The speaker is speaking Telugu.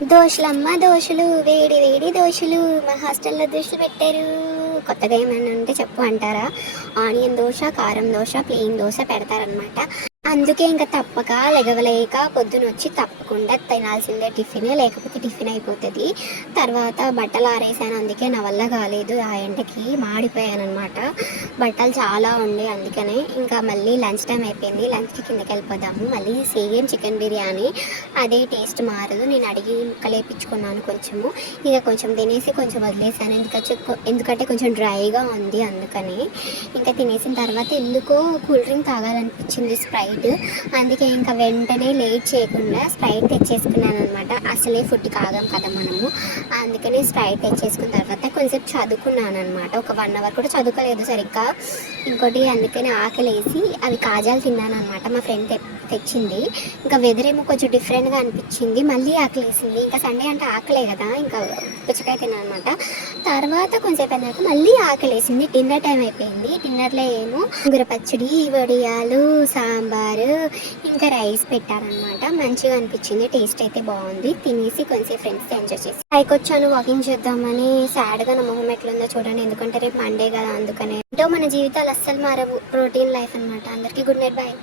దోశలమ్మ దోశలు, వేడి వేడి దోశలు, మా హాస్టల్లో దోశలు పెట్టారు. కొత్తగా ఏమైనా ఉంటే చెప్పు అంటారా? ఆనియన్ దోశ, కారం దోశ, ప్లెయిన్ దోశ పెడతారనమాట. అందుకే ఇంకా తప్పక లెగవలేక పొద్దునొచ్చి తప్పకుండా తినాల్సిందే టిఫిన్, లేకపోతే టిఫిన్ అయిపోతుంది. తర్వాత బట్టలు ఆరేసాను, అందుకే నా వల్ల కాలేదు. ఆ ఎండకి మాడిపోయానమాట. బట్టలు చాలా ఉండే, అందుకనే ఇంకా మళ్ళీ లంచ్ టైం అయిపోయింది. లంచ్కి కిందకి వెళ్ళిపోదాము. మళ్ళీ సేమ్ చికెన్ బిర్యానీ, అదే టేస్ట్ మారదు. నేను అడిగి ముక్కలేపించుకున్నాను కొంచెము, ఇక కొంచెం తినేసి కొంచెం వదిలేసాను. ఎందుకంటే కొంచెం డ్రైగా ఉంది, అందుకని ఇంకా తినేసిన తర్వాత ఎందుకో కూల్ డ్రింక్ తాగాలనిపించింది, స్ప్రైట్. అందుకే ఇంకా వెంటనే లేట్ చేయకుండా స్ప్రైట్ తెచ్చేసుకున్నాను అనమాట. అసలే ఫుడ్ కాగాం కదా మనము, అందుకని స్ప్రైట్ తెచ్చేసుకున్న తర్వాత కొంచెంసేపు చదువుకున్నాను అనమాట. ఒక 1 అవర్ కూడా చదువుకోలేదు సరిగ్గా. ఇంకోటి అందుకని ఆకలేసి అవి కాజాలు తిన్నాను అనమాట. మా ఫ్రెండ్ తెచ్చింది. ఇంకా వెదర్ ఏమో కొంచెం డిఫరెంట్గా అనిపించింది, మళ్ళీ ఆకలేసింది. ఇంకా సండే అంటే ఆకలే కదా, ఇంకా పుచ్చకాయ తిన్నాను అనమాట. తర్వాత కొంచెంసేపు అయినాక మళ్ళీ ఆకలేసింది. డిన్నర్ టైం అయిపోయింది. డిన్నర్లో ఏమో గోంగూర పచ్చడి, వడియాలు, సాంబారు, ఇంకా రైస్ పెట్టారనమాట. మంచిగా అనిపించింది, టేస్ట్ అయితే బాగుంది. తినేసి కొంచెం ఫ్రెండ్స్తో ఎంజాయ్ చేసి పైకి వచ్చాను వాకింగ్ చేద్దామని. సాడ్గా నా మొహం ఎట్లుందో చూడండి, ఎందుకంటే రేపు మండే కదా, అందుకనే. మన జీవితాలు అస్సలు మారవు, రొటీన్ లైఫ్ అనమాట. అందరికీ గుడ్ నైట్, బాయ్.